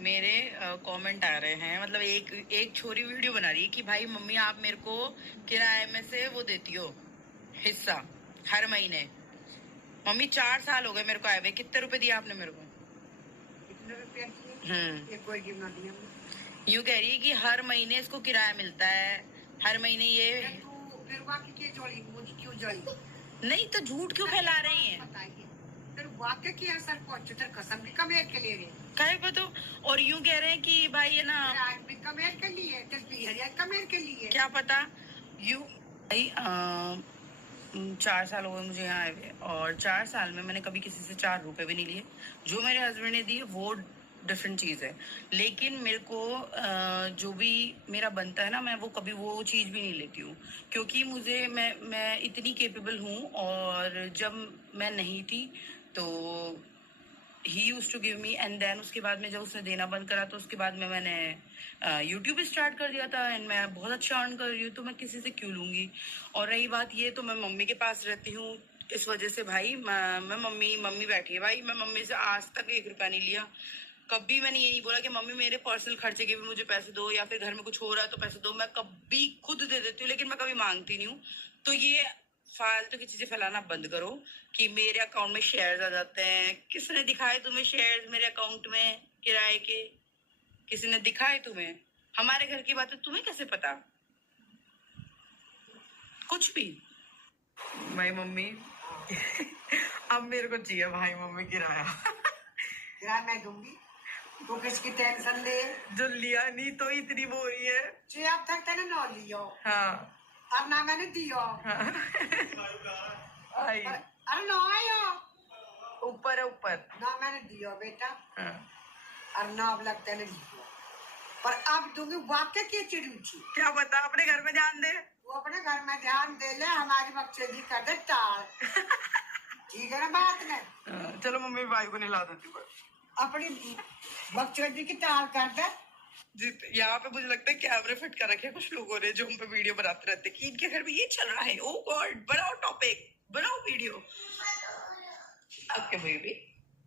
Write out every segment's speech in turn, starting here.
मेरे कमेंट आ रहे हैं, मतलब एक एक छोरी वीडियो बना रही है कि भाई मम्मी आप मेरे को किराए में से वो देती हो हिस्सा हर महीने। मम्मी 4 साल हो गए मेरे को आए हुए, कितने रुपए दिए आपने मेरे को? कितने रुपया दिए? कोई गिरना दिया। यूं कह रही है कि हर महीने इसको किराया मिलता है, हर महीने ये। फिर बाकी की जोड़ी मुझे क्यों जोड़ी? नहीं तो झूठ क्यों फैला रही हैं? बताइए फिर वाक्य की असर पहुंचे तेरे कसम की कमेर के लिए काहे को तो। और यूं कह रहे हैं कि भाई है ना आज भी कमेर के लिए कमेर के लिए क्या पता। यू भाई 4 साल हो गए मुझे यहाँ आए हुए, और 4 साल में मैंने कभी किसी से 4 रुपए भी नहीं लिए। जो मेरे हस्बैंड ने दिए वो डिफरेंट चीज है, लेकिन मेरे को जो भी मेरा बनता है ना, मैं वो कभी वो चीज भी नहीं लेती हूँ, क्योंकि मुझे मैं इतनी केपेबल हूँ। और जब मैं नहीं थी तो ही use to give me, and then उसके बाद में जब उसने देना बंद करा तो उसके बाद में मैंने यूट्यूब स्टार्ट कर दिया था, एंड मैं बहुत अच्छा अर्न कर रही हूँ, तो मैं किसी से क्यों लूंगी। और रही बात ये, तो मैं मम्मी के पास रहती हूँ, इस वजह से भाई मैं मम्मी बैठी है भाई, मैं मम्मी से आज तक 1 रुपया नहीं लिया। कभी मैंने ये नहीं बोला कि मम्मी मेरे पर्सनल खर्चे के भी मुझे पैसे दो, या फिर घर में कुछ हो रहा है तो पैसे दो। मैं कभी खुद दे देती हूँ, लेकिन मैं कभी मांगती नहीं हूँ। तो ये फालतू की चीजें फैलाना बंद करो कि मेरे अकाउंट में शेयर्स आ जाते हैं। किसने दिखाए तुम्हें शेयर्स मेरे अकाउंट में किराए के? किसी ने दिखाए तुम्हें? हमारे घर की बातें तुम्हें कैसे पता? कुछ भी। भाई मम्मी अब मेरे को चाहिए भाई मम्मी किराया। किराया मैं दूंगी, तू किसकी टेंशन ले? जो लिया नहीं तो इतनी बोरी है। जी अब तक तेने ना लियो। हाँ अब ना मैंने दियो। आई अरे ना आयो ऊपर है ऊपर। ना मैंने दियो बेटा। हाँ। और ना अब लगता है लियो, पर अब दूंगी वाक्य की चिड़ूची। क्या पता, अपने घर में ध्यान दे। वो अपने घर में ध्यान दे ले, हमारी बकचोदी कर दे टाल। ठीक है ना बात में? चलो मम्मी भाई को नहीं ला देती बस। अपनी बकचोदी की टाल कर दे। यहाँ पे मुझे लगता है कैमरे फिट कर रखे हैं कुछ लोगों ने, जो हम पे वीडियो बनाते रहते हैं कि इनके घर में ये चल रहा है। ओ गॉड, बनाओ टॉपिक, बनाओ वीडियो। Okay baby.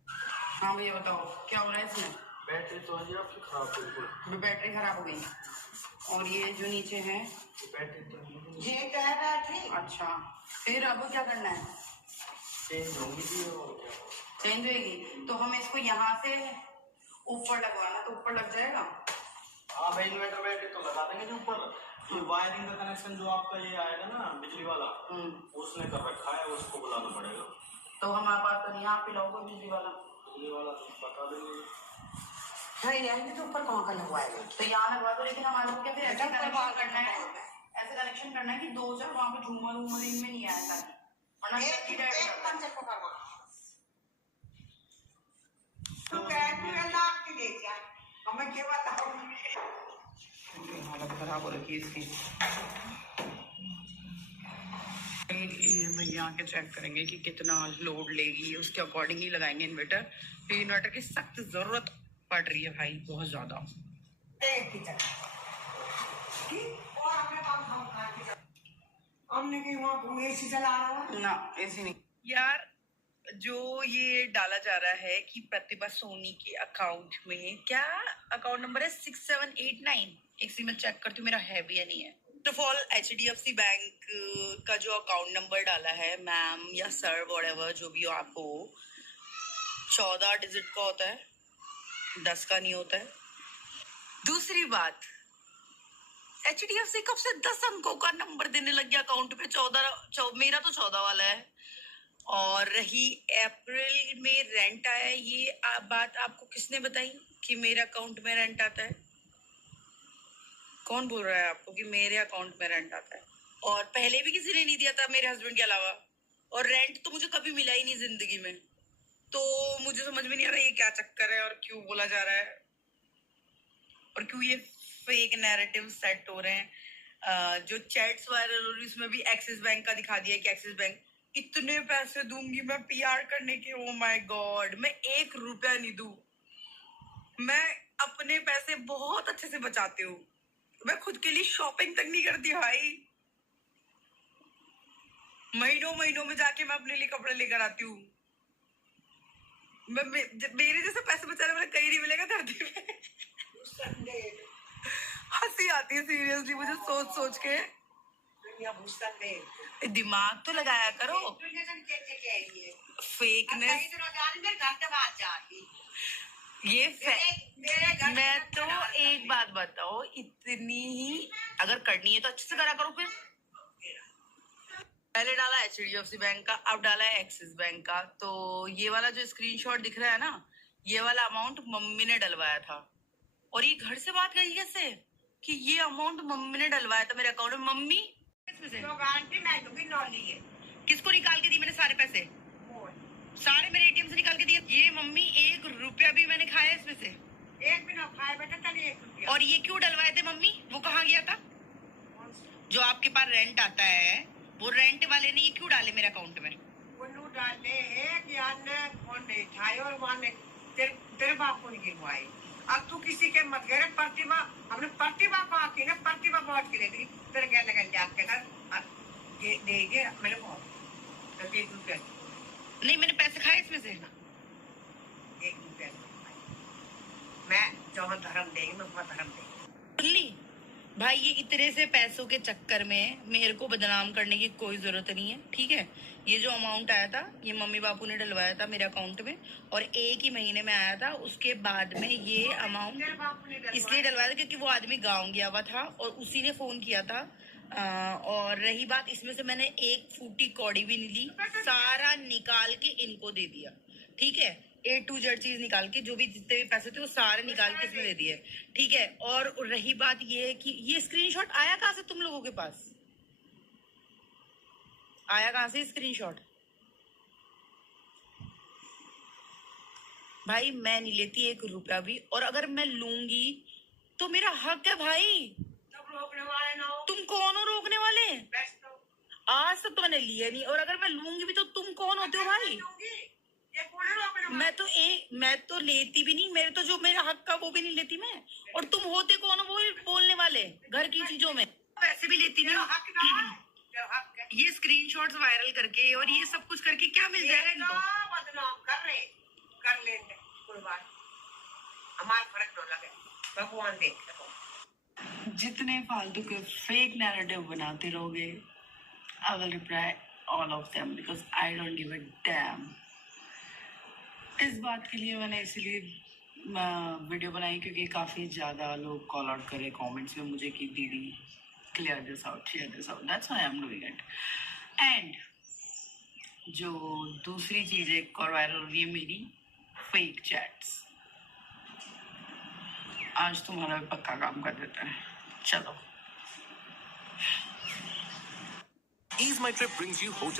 हाँ भैया बताओ क्या हो रहा है इसमें? बैटरी तो है आपकी खराब बिल्कुल। बैटरी खराब हो गई, और ये जो नीचे है बैटरी तो ये क्या है बैटरी? अच्छा, फिर अब क्या करना है? चेंज होगी भी और क्या? चेंज होगी तो हम इसको यहाँ से ऊपर लगवाना, तो ऊपर लग जाएगा। हाँ भाई, इन्वर्टर बैटरी तो लगा देंगे जो ऊपर। तो वायरिंग का कनेक्शन जो आपका ये आएगा ना बिजली वाला, उसने कर रखा है, उसको बुलाना पड़ेगा। तो हमारे पास तो नहीं, आप पिलाओगे बिजली वाला? बिजली वाला तो बता देंगे। नहीं रहेंगे तो ऊपर कहाँ का लगवाएगा? तो यहाँ लगवा दो, लेकिन हमारे को क्या फिर ऐसा कनेक्शन करना है, ऐसा कनेक्शन करना है कि 2 4 वहाँ पे झूमर उमर इनमें नहीं आया था, वरना एक पंचर को करवा। तू बैटरी लाख की ले जा, हमें क्या बताओ? हालत खराब हो रखी है इसकी। भैया आके चेक करेंगे कि कितना लोड लेगी, उसके अकॉर्डिंग ही लगाएंगे इन्वर्टर। तो इन्वर्टर की सख्त जरूरत पड़ रही है भाई, बहुत ज्यादा। हमने की वहाँ एसी चला रहा है ना, ऐसी नहीं यार। जो ये डाला जा रहा है कि प्रतिभा सोनी के अकाउंट में, क्या अकाउंट नंबर है 6789, एक सी मैं चेक करती हूँ मेरा है भी या नहीं है। First of all HDFC bank का जो अकाउंट नंबर डाला है मैम या सर व्हाटएवर जो भी हो आप हो, 14 डिजिट का होता है, 10 का नहीं होता है। दूसरी बात, HDFC कब से 10 अंकों का नंबर देने लग गया अकाउंट पे? 14 मेरा तो 14 वाला है। और रही अप्रैल में रेंट आया, ये बात आपको किसने बताई कि मेरे अकाउंट में रेंट आता है? कौन बोल रहा है आपको कि मेरे अकाउंट में रेंट आता है? और पहले भी किसी ने नहीं दिया था मेरे हस्बैंड के अलावा, और रेंट तो मुझे कभी मिला ही नहीं जिंदगी में। तो मुझे समझ में नहीं आ रहा ये क्या चक्कर है, और क्यों बोला जा रहा है, और क्यों ये फेक नैरेटिव सेट हो रहे हैं। जो चैट्स वायरल हो रही उसमें भी एक्सिस बैंक का दिखा दिया कि एक्सिस बैंक इतने पैसे दूंगी मैं PR करने के। ओ माय गॉड, मैं 1 रुपया नहीं दूं। मैं अपने पैसे बहुत अच्छे से बचाती हूँ, मैं खुद के लिए शॉपिंग तक नहीं करती भाई। महीनों महीनों में जाके मैं अपने लिए कपड़े लेकर आती हूँ। मेरे जैसे पैसे बचाने वाला कहीं नहीं मिलेगा धरती पे। हंसी आती है सीरियसली मुझे सोच सोच के। दिमाग तो लगाया करो। फेकनेस ये मैं तो एक बात बताओ, इतनी ही अगर करनी है तो अच्छे से करा करो। फिर पहले डाला HDFC बैंक का, अब डाला है एक्सिस बैंक का। तो ये वाला जो स्क्रीनशॉट दिख रहा है ना, ये वाला अमाउंट मम्मी ने डलवाया था। और ये घर से बात गई कैसे कि ये अमाउंट मम्मी ने डलवाया था मेरे अकाउंट में। मम्मी तो गारंटी मैं दूंगी नौली है। किसको निकाल के दी मैंने सारे पैसे? सारे मेरे ATM से निकाल के दिए। ये मम्मी 1 रुपया भी मैंने खाया इसमें से? एक भी ना खाए बेटा, चल 1 रुपया। और ये क्यों डलवाए थे मम्मी? वो कहाँ गया था? जो आपके पास रेंट आता है वो रेंट वाले ने ये क्यों डाले मेरे अकाउंट में? उन्नू डाले है कि अन्य कौन नहीं ठाए और वहाँ ने तेरे बाप को नहीं गिरवाए। अब तू किसी के मत गए। प्रतिभा हमने प्रतिभा को आकी ना, प्रतिभा बहुत गिरेगी तेरे क्या लगन जाके घर देंगे मेरे को तो 1 रुपया नहीं, मैंने पैसे खाए इसमें से। 1 रुपया मैं जो धर्म देगी मैं अपना धर्म देगी। सुनली भाई, ये इतने से पैसों के चक्कर में मेरे को बदनाम करने की कोई जरूरत नहीं है, ठीक है। ये जो अमाउंट आया था ये मम्मी बापू ने डलवाया था मेरे अकाउंट में, और 1 ही महीने में आया था। उसके बाद में ये अमाउंट इसलिए डलवाया था क्योंकि वो आदमी गाँव गया हुआ था और उसी ने फोन किया था। और रही बात, इसमें से मैंने 1 फूटी कौड़ी भी नहीं ली, सारा निकाल के इनको दे दिया, ठीक है। A to Z चीज निकाल के, जो भी जितने भी पैसे थे वो सारे निकाल के इसमें दे दिए, ठीक है। और रही बात ये है कि ये स्क्रीनशॉट आया कहाँ से तुम लोगों के पास? आया कहाँ से स्क्रीनशॉट? भाई मैं नहीं लेती 1 रुपया भी, और अगर मैं लूंगी तो मेरा हक है भाई। रोकने वाले ना हो। तुम कौन हो रोकने वाले? आज तक तो मैंने लिया नहीं, और अगर मैं लूंगी भी तो तुम कौन होते हो भाई? मैं तो लेती भी नहीं, मेरे तो जो मेरा हक का वो भी नहीं लेती मैं। और तुम होते कौन हो वो बोलने वाले घर की चीजों में? वैसे भी लेती नहीं। ये स्क्रीनशॉट्स वायरल करके और ये सब कुछ करके क्या मिल जाएगा इनको? बदनाम कर लेंगे कोई बात, हमारा फर्क न लगे, भगवान देख लो। जितने फालतू के फेक नैरेटिव बनाते रहोगे, I will reply all of them because I don't give a dam. इस बात के लिए मैंने इसीलिए वीडियो बनाई क्योंकि काफ़ी ज़्यादा लोग कॉल आउट करे कमेंट्स में मुझे कि दीदी clear this out, share this out, that's why I am doing it. And जो दूसरी चीज़ एक और वायरल हो रही है मेरी फेक चैट्स, आज तुम्हारा भी पक्का काम कर देता है। चलो। Ease My Trip brings you hotel